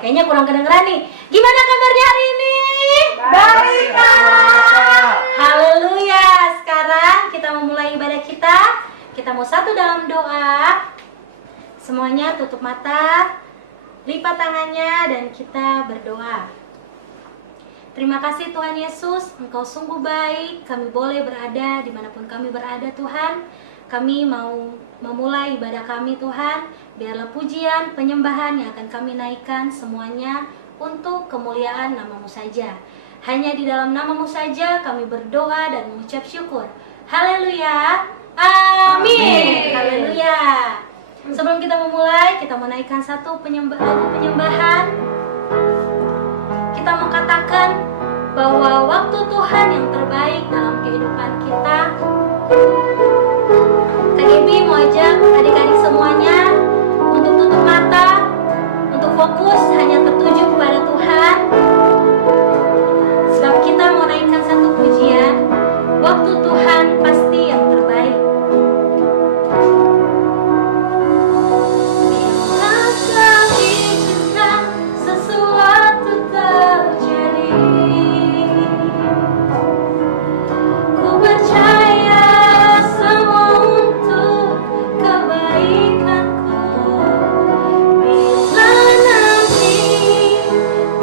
Kayaknya kurang kedengeran nih. Gimana kabarnya hari ini? Baik, Kak. Haleluya. Sekarang kita memulai ibadah kita. Kita mau satu dalam doa. Semuanya tutup mata, lipat tangannya, dan kita berdoa. Terima kasih Tuhan Yesus, Engkau sungguh baik. Kami boleh berada dimanapun kami berada Tuhan. Kami mau memulai ibadah kami Tuhan. Biarlah pujian, penyembahan yang akan kami naikkan semuanya untuk kemuliaan nama-Mu saja. Hanya di dalam nama-Mu saja kami berdoa dan mengucap syukur. Haleluya. Amin. Haleluya. Sebelum kita memulai, kita menaikkan satu lagu penyembahan. Kita mau katakan bahwa waktu Tuhan yang terbaik dalam kehidupan kita. Kak Ibi mau ajak adik-adik semuanya untuk tutup mata, untuk fokus hanya tertuju kepada Tuhan. Sebab kita mau naikkan satu pujian, waktu Tuhan pasti yang terbaik.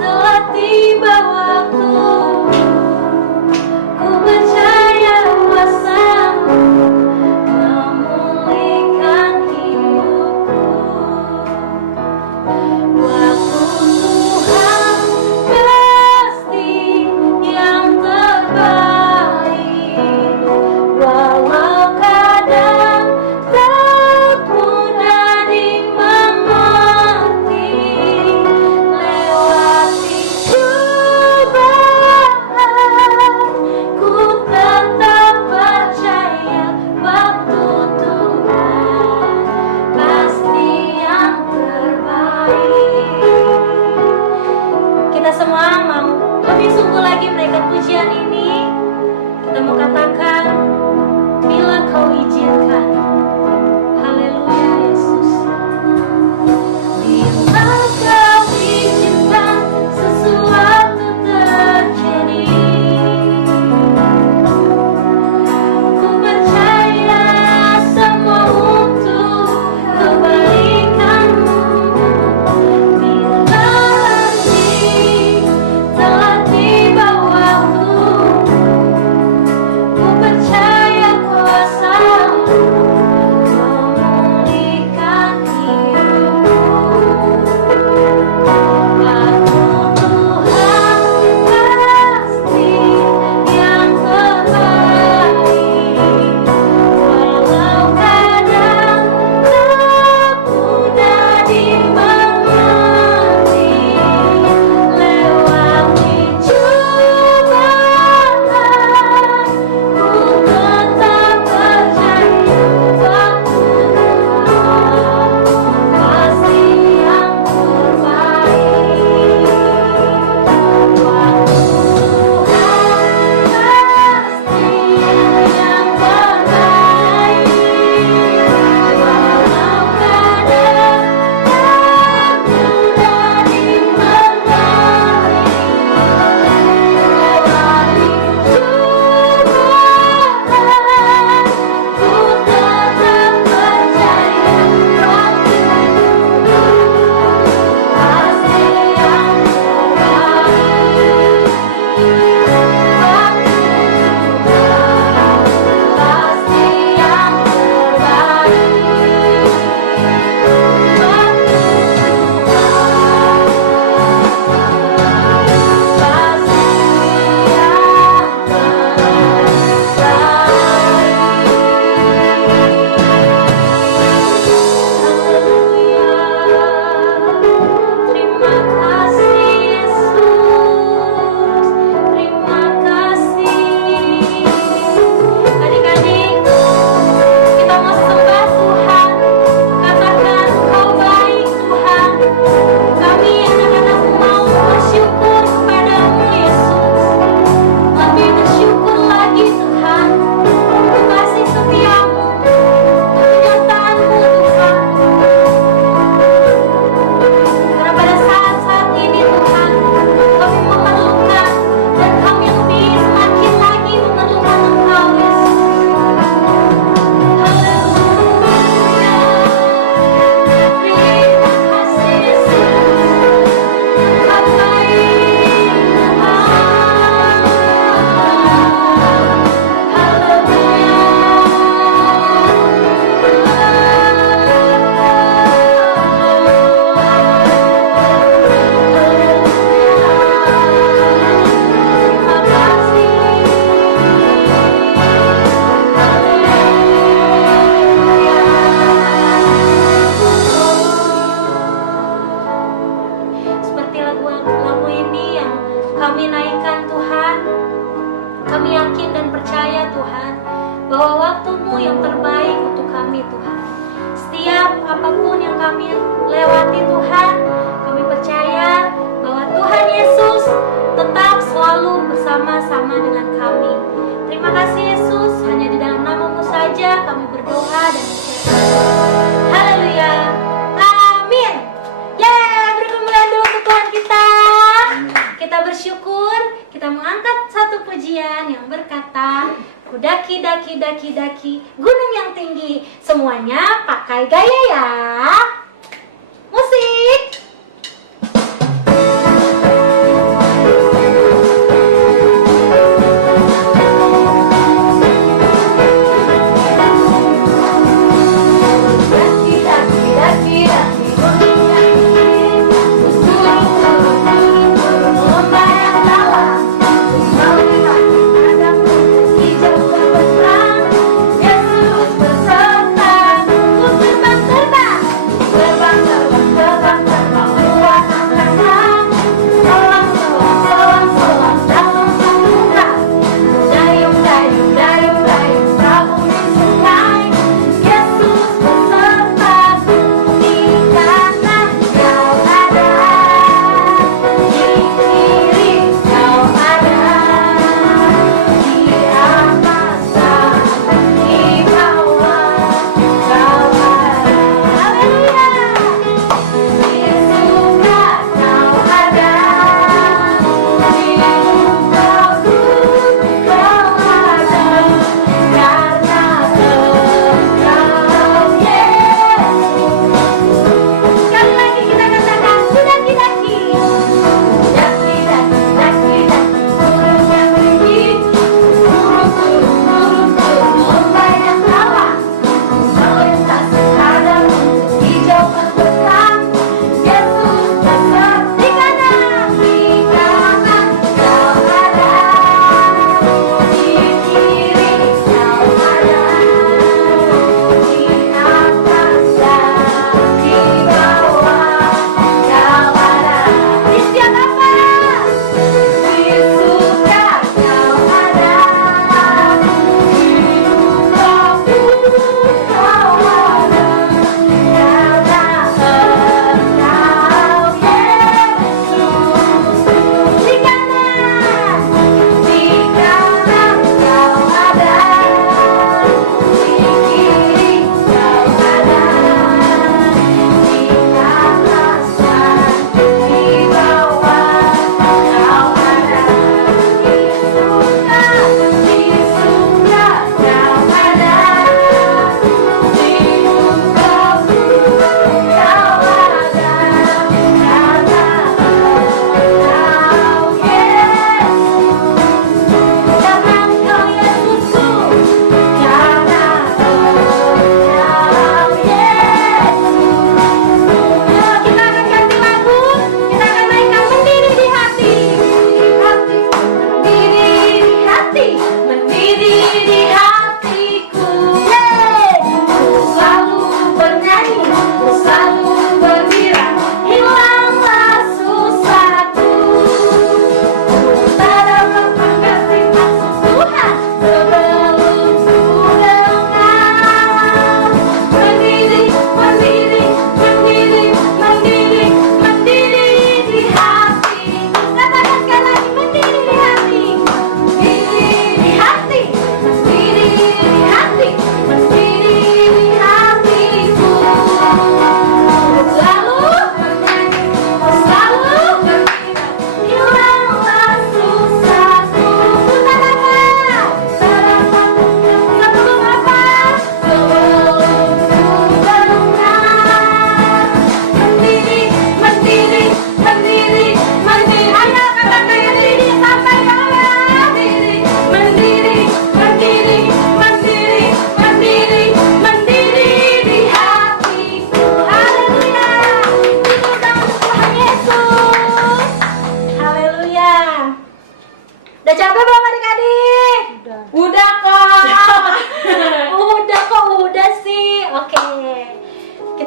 Telah tiba waktu lagu ini yang kami naikkan Tuhan. Kami yakin dan percaya Tuhan bahwa waktu-Mu yang terbaik untuk kami Tuhan. Setiap apapun yang kami lewati Tuhan, kami percaya bahwa Tuhan Yesus tetap selalu bersama-sama dengan kami. Terima kasih Yesus, hanya di dalam nama-Mu saja kami berdoa dan bersyukur. Haleluya. Amin. Beri kemuliaan dulu ke Tuhan kita. Kita bersyukur, kita mengangkat satu pujian yang berkata, ku daki, daki, daki, daki gunung yang tinggi. Semuanya pakai gaya ya. Musik.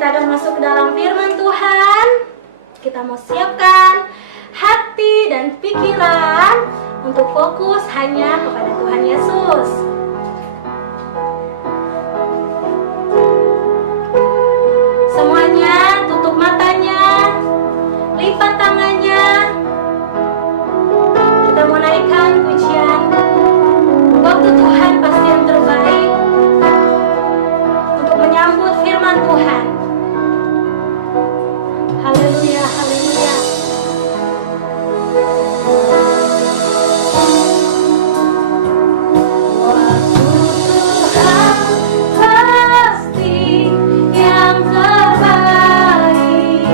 kita akan masuk ke dalam firman Tuhan. Kita mau siapkan hati dan pikiran untuk fokus hanya kepada Tuhan Yesus. Semuanya tutup matanya, lipat tangannya. Kita mau naikkan pujian. Waktu Tuhan pasti yang terbaik untuk menyambut firman Tuhan. Haleluya, haleluya. Waktu Tuhan pasti yang terbaik,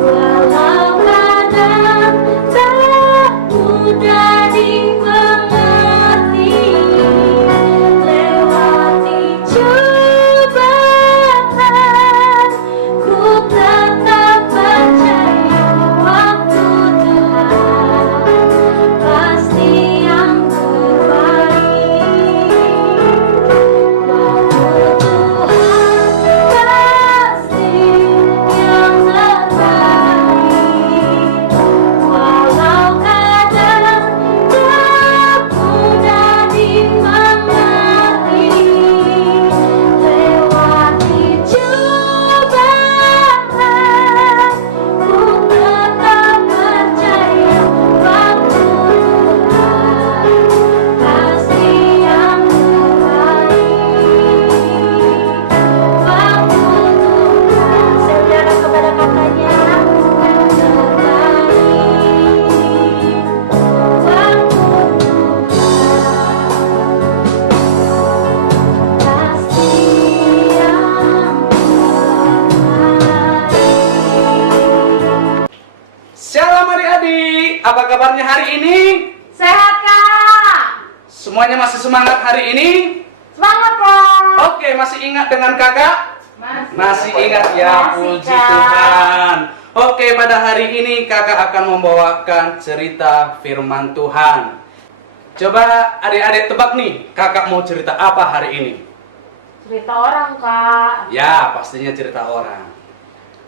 walau kadang tak mudah dimengerti. Lewati cobaan, ku tetap percaya waktu Tuhan pasti yang terbaik. Waktu Tuhan pasti yang terbaik, walau kadang tak mudah dimengerti. Lewati cobaan, ku tetap percaya waktu Tuhan pasti yang terbaik. Waktu Tuhan, saya berikan kepada kakaknya, terbaik. Waktu Tuhan pasti yang terbaik. Shalom adik-adik, apa kabarnya hari ini? Sehat, Kak. Semuanya masih semangat hari ini? Semangat, Kak. Oke, masih ingat dengan kakak? Masih ingat ya, Masih, puji Kak. Tuhan. Oke, pada hari ini kakak akan membawakan cerita firman Tuhan. Coba adik-adik tebak nih, kakak mau cerita apa hari ini? Cerita orang, Kak. Ya, pastinya cerita orang.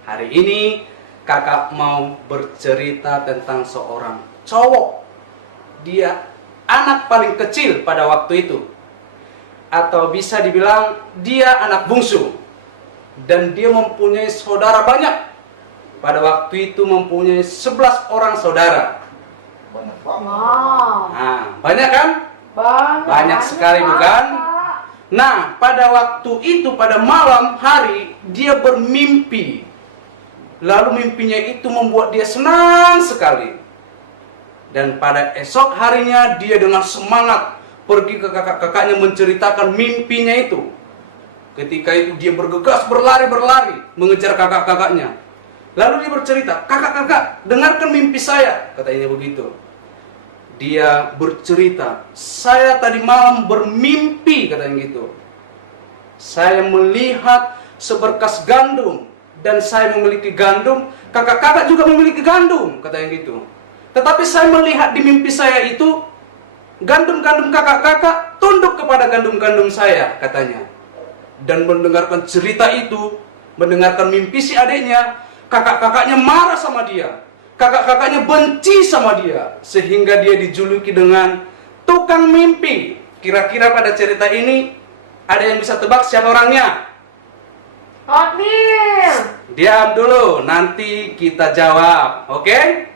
Hari ini kakak mau bercerita tentang seorang cowok. Dia anak paling kecil pada waktu itu. Atau bisa dibilang dia anak bungsu. Dan dia mempunyai saudara banyak. Pada waktu itu mempunyai 11 orang saudara. Wow. Nah, banyak kan? Banyak sekali, banget, bukan? Kak. Nah, pada waktu itu, pada malam hari, dia bermimpi. Lalu mimpinya itu membuat dia senang sekali. Dan pada esok harinya, dia dengan semangat pergi ke kakak-kakaknya menceritakan mimpinya itu. Ketika itu dia bergegas berlari-berlari mengejar kakak-kakaknya. Lalu dia bercerita, "Kakak-kakak, dengarkan mimpi saya," katanya begitu. Dia bercerita, "Saya tadi malam bermimpi," katanya gitu. "Saya melihat seberkas gandum dan saya memiliki gandum, kakak-kakak juga memiliki gandum," katanya gitu. "Tetapi saya melihat di mimpi saya itu gandum-gandum kakak-kakak tunduk kepada gandum-gandum saya," katanya. Dan mendengarkan cerita itu, mendengarkan mimpi si adiknya, kakak-kakaknya marah sama dia. Kakak-kakaknya benci sama dia, sehingga dia dijuluki dengan tukang mimpi. Kira-kira pada cerita ini ada yang bisa tebak siapa orangnya? Oatmeal. Diam dulu, nanti kita jawab, oke?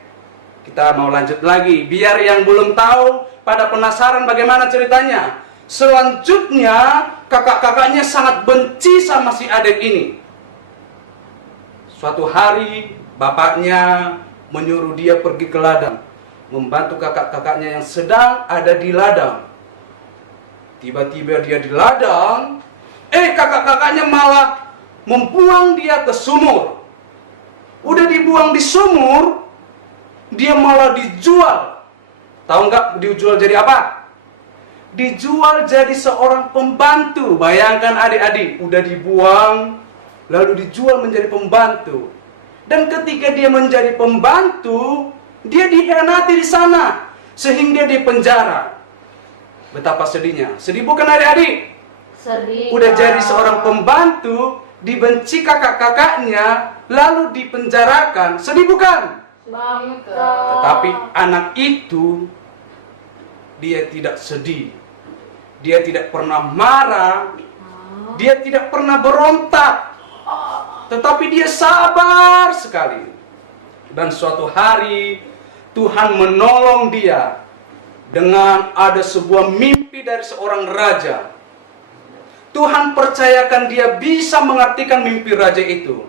Kita mau lanjut lagi, biar yang belum tahu pada penasaran bagaimana ceritanya. Selanjutnya, kakak-kakaknya sangat benci sama si adik ini. Suatu hari, bapaknya menyuruh dia pergi ke ladang, membantu kakak-kakaknya yang sedang ada di ladang. Tiba-tiba dia di ladang, kakak-kakaknya malah membuang dia ke sumur. Udah dibuang di sumur, dia malah dijual. Tahu nggak dijual jadi apa? Dijual jadi seorang pembantu. Bayangkan adik-adik, udah dibuang, lalu dijual menjadi pembantu. Dan ketika dia menjadi pembantu, dia dikhianati di sana, sehingga di penjara. Betapa sedihnya. Sedih bukan adik-adik? Sedih. Udah jadi seorang pembantu, dibenci kakak-kakaknya, lalu dipenjarakan. Sedih bukan? Banget, Kak. Tetapi anak itu dia tidak sedih. Dia tidak pernah marah. Dia tidak pernah berontak. Tetapi dia sabar sekali. Dan suatu hari Tuhan menolong dia dengan ada sebuah mimpi dari seorang raja. Tuhan percayakan dia bisa mengartikan mimpi raja itu.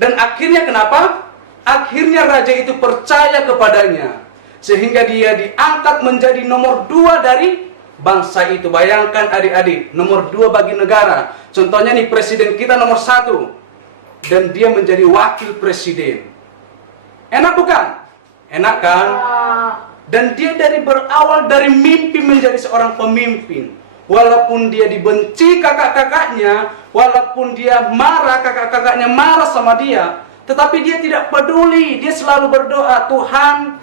Dan akhirnya kenapa? Akhirnya raja itu percaya kepadanya. Sehingga dia diangkat menjadi nomor 2 dari bangsa itu. Bayangkan adik-adik, nomor 2 bagi negara. Contohnya nih presiden kita nomor 1. Dan dia menjadi wakil presiden. Enak bukan? Enak kan? Dan dia berawal dari mimpi menjadi seorang pemimpin. Walaupun dia dibenci kakak-kakaknya, walaupun dia marah, kakak-kakaknya marah sama dia, tetapi dia tidak peduli. Dia selalu berdoa, Tuhan,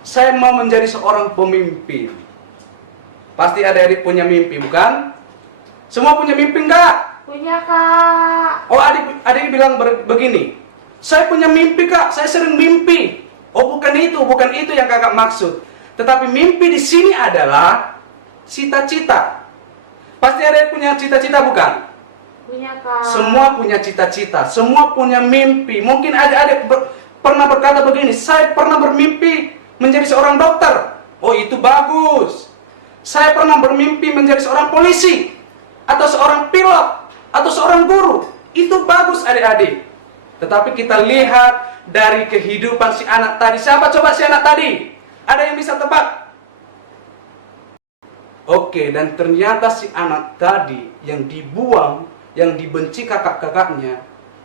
saya mau menjadi seorang pemimpin. Pasti adik-adik punya mimpi, bukan? Semua punya mimpi enggak? Punya, Kak. Oh, adik bilang begini, saya punya mimpi, Kak, saya sering mimpi. Oh, bukan itu yang kakak maksud. Tetapi mimpi di sini adalah cita-cita. Pasti ada punya cita-cita, bukan? Punya, Kak. Semua punya cita-cita, semua punya mimpi. Mungkin adik-adik pernah berkata begini, saya pernah bermimpi menjadi seorang dokter. Oh, itu bagus. Saya pernah bermimpi menjadi seorang polisi, atau seorang pilot, atau seorang guru. Itu bagus adik-adik. Tetapi kita lihat dari kehidupan si anak tadi. Siapa coba si anak tadi? Ada yang bisa tebak? Oke, dan ternyata si anak tadi yang dibuang, yang dibenci kakak-kakaknya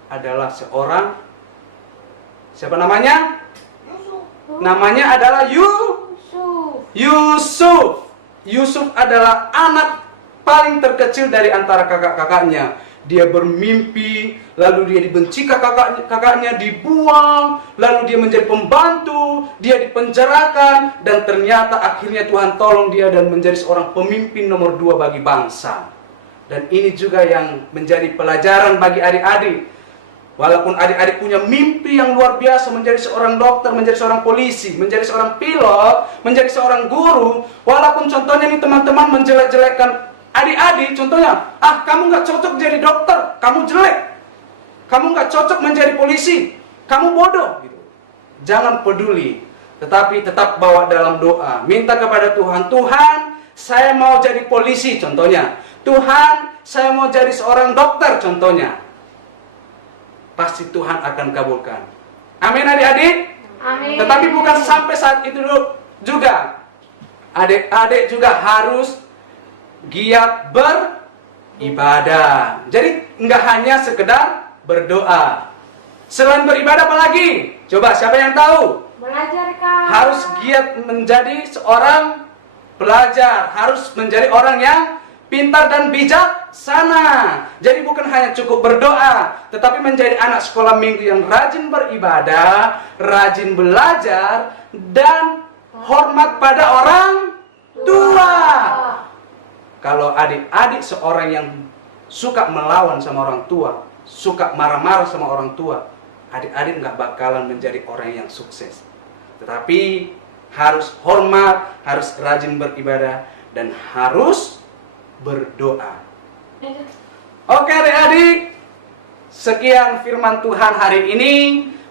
adalah seorang, siapa namanya? Namanya adalah Yusuf. Yusuf adalah anak paling terkecil dari antara kakak-kakaknya. Dia bermimpi, lalu dia dibenci kakak-kakaknya, dibuang, lalu dia menjadi pembantu, dia dipenjarakan, dan ternyata akhirnya Tuhan tolong dia dan menjadi seorang pemimpin nomor 2 bagi bangsa. Dan ini juga yang menjadi pelajaran bagi adik-adik. Walaupun adik-adik punya mimpi yang luar biasa menjadi seorang dokter, menjadi seorang polisi, menjadi seorang pilot, menjadi seorang guru, walaupun contohnya nih teman-teman menjelek-jelekkan adik-adik, contohnya, kamu nggak cocok jadi dokter, kamu jelek, kamu nggak cocok menjadi polisi, kamu bodoh, gitu. Jangan peduli, tetapi tetap bawa dalam doa, minta kepada Tuhan, Tuhan, saya mau jadi polisi, contohnya, Tuhan, saya mau jadi seorang dokter, contohnya. Pasti Tuhan akan kabulkan. Amin adik-adik. Amin. Tetapi bukan sampai saat itu juga. Adik-adik juga harus giat beribadah. Jadi nggak hanya sekedar berdoa. Selain beribadah apa lagi? Coba siapa yang tahu? Belajar, Kak. Harus giat menjadi seorang pelajar. Harus menjadi orang yang pintar dan bijaksana. Jadi bukan hanya cukup berdoa, tetapi menjadi anak sekolah minggu yang rajin beribadah, rajin belajar, dan hormat pada orang tua. Kalau adik-adik seorang yang suka melawan sama orang tua, suka marah-marah sama orang tua, adik-adik nggak bakalan menjadi orang yang sukses. Tetapi harus hormat, harus rajin beribadah, dan harus berdoa. Oke adik-adik, sekian firman Tuhan hari ini.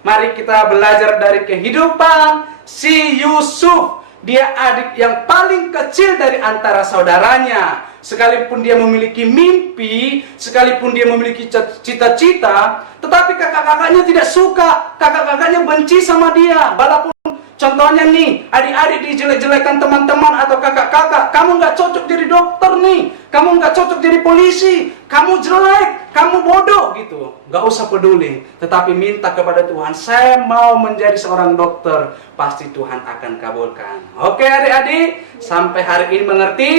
Mari kita belajar dari kehidupan si Yusuf. Dia adik yang paling kecil dari antara saudaranya. Sekalipun dia memiliki mimpi, sekalipun dia memiliki cita-cita, tetapi kakak-kakaknya tidak suka. Kakak-kakaknya benci sama dia. Walaupun contohnya nih, adik-adik dijelek-jelekan teman-teman atau kakak-kakak. Kamu nggak cocok jadi dokter nih. Kamu nggak cocok jadi polisi. Kamu jelek, kamu bodoh gitu. Nggak usah peduli. Tetapi minta kepada Tuhan, saya mau menjadi seorang dokter. Pasti Tuhan akan kabulkan. Oke adik-adik, sampai hari ini mengerti?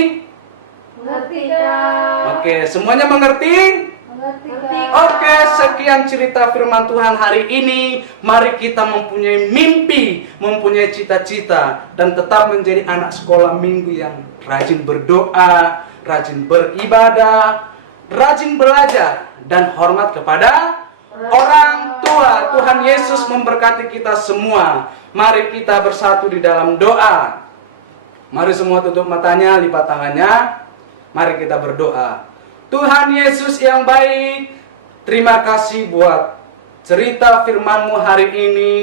Mengerti, Kak. Oke, semuanya mengerti? Mengerti, Oke, sekian cerita firman Tuhan hari ini. Mari kita mempunyai mimpi, mempunyai cita-cita, dan tetap menjadi anak sekolah minggu yang rajin berdoa, rajin beribadah, rajin belajar, dan hormat kepada orang tua. Tuhan Yesus memberkati kita semua. Mari kita bersatu di dalam doa. Mari semua tutup matanya, lipat tangannya. Mari kita berdoa. Tuhan Yesus yang baik, terima kasih buat cerita firman-Mu hari ini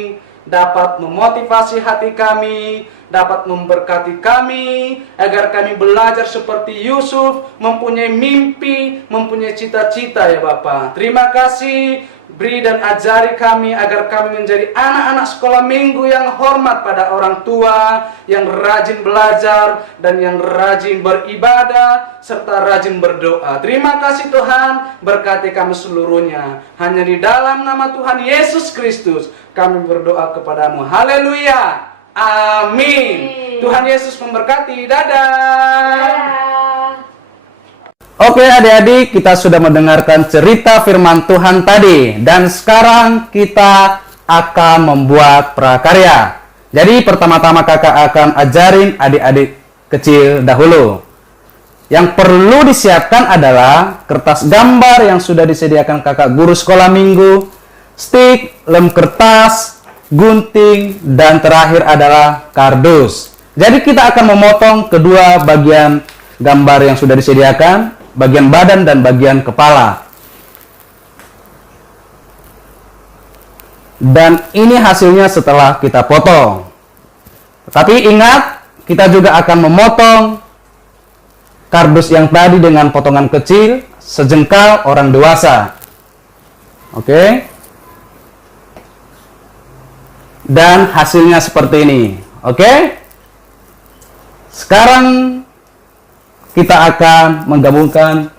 dapat memotivasi hati kami, dapat memberkati kami, agar kami belajar seperti Yusuf, mempunyai mimpi, mempunyai cita-cita ya Bapa. Terima kasih, beri dan ajari kami agar kami menjadi anak-anak sekolah minggu yang hormat pada orang tua, yang rajin belajar dan yang rajin beribadah serta rajin berdoa. Terima kasih Tuhan, berkati kami seluruhnya. Hanya di dalam nama Tuhan Yesus Kristus kami berdoa kepadamu. Haleluya. Amin. Tuhan Yesus memberkati. Dadah. Oke adik-adik, kita sudah mendengarkan cerita firman Tuhan tadi. Dan sekarang kita akan membuat prakarya. Jadi pertama-tama kakak akan ajarin adik-adik kecil dahulu. Yang perlu disiapkan adalah kertas gambar yang sudah disediakan kakak guru sekolah minggu, stik, lem kertas, gunting, dan terakhir adalah kardus. Jadi kita akan memotong kedua bagian gambar yang sudah disediakan, bagian badan dan bagian kepala. Dan ini hasilnya setelah kita potong. Tapi ingat, kita juga akan memotong kardus yang tadi dengan potongan kecil, sejengkal orang dewasa. Oke? Dan hasilnya seperti ini. Oke? Sekarang kita akan menggabungkan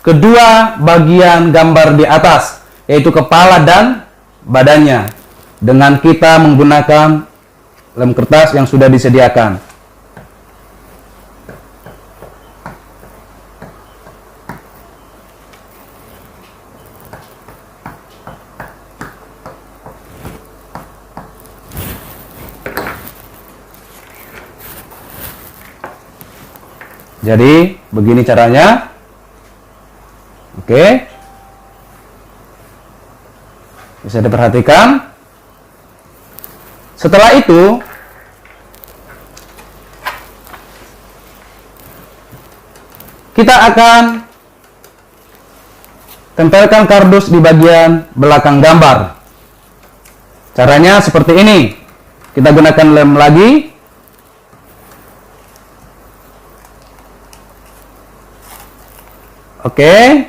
kedua bagian gambar di atas, yaitu kepala dan badannya, dengan kita menggunakan lem kertas yang sudah disediakan. Jadi, begini caranya. Oke. Bisa diperhatikan. Setelah itu, kita akan tempelkan kardus di bagian belakang gambar. Caranya seperti ini. Kita gunakan lem lagi. Oke.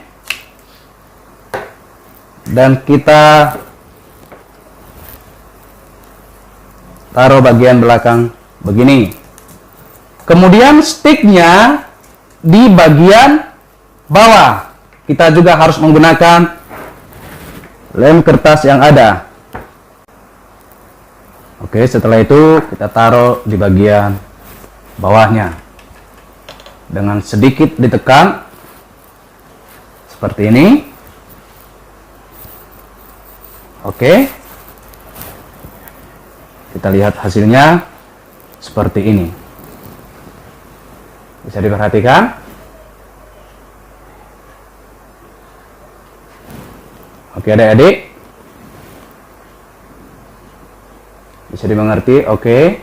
Dan kita taruh bagian belakang begini. Kemudian stiknya di bagian bawah. Kita juga harus menggunakan lem kertas yang ada. Oke, setelah itu kita taruh di bagian bawahnya. Dengan sedikit ditekan seperti ini. Oke. Kita lihat hasilnya seperti ini. Bisa diperhatikan? Oke adik-adik. Bisa dimengerti? Oke.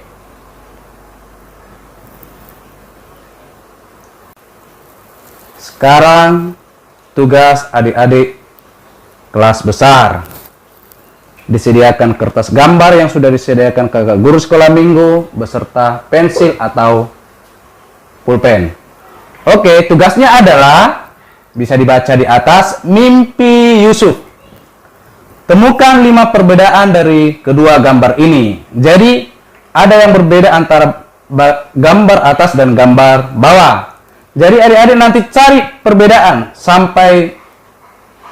Sekarang tugas adik-adik kelas besar. Disediakan kertas gambar yang sudah disediakan kakak guru sekolah minggu beserta pensil atau pulpen. Oke, tugasnya adalah bisa dibaca di atas, mimpi Yusuf. Temukan 5 perbedaan dari kedua gambar ini. Jadi ada yang berbeda antara gambar atas dan gambar bawah. Jadi adik-adik nanti cari perbedaan sampai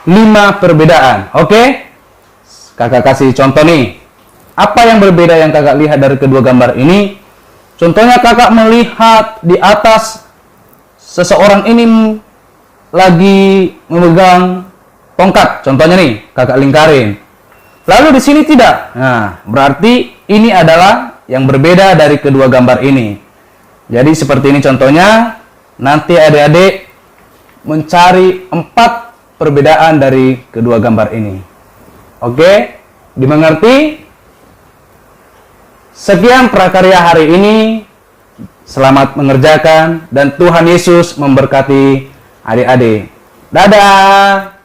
5 perbedaan. Oke? Kakak kasih contoh nih. Apa yang berbeda yang kakak lihat dari kedua gambar ini? Contohnya kakak melihat di atas seseorang ini lagi memegang tongkat. Contohnya nih, kakak lingkarin. Lalu di sini tidak. Nah, berarti ini adalah yang berbeda dari kedua gambar ini. Jadi seperti ini contohnya. Nanti adik-adik mencari 4 perbedaan dari kedua gambar ini. Oke, dimengerti? Sekian prakarya hari ini. Selamat mengerjakan dan Tuhan Yesus memberkati adik-adik. Dadah!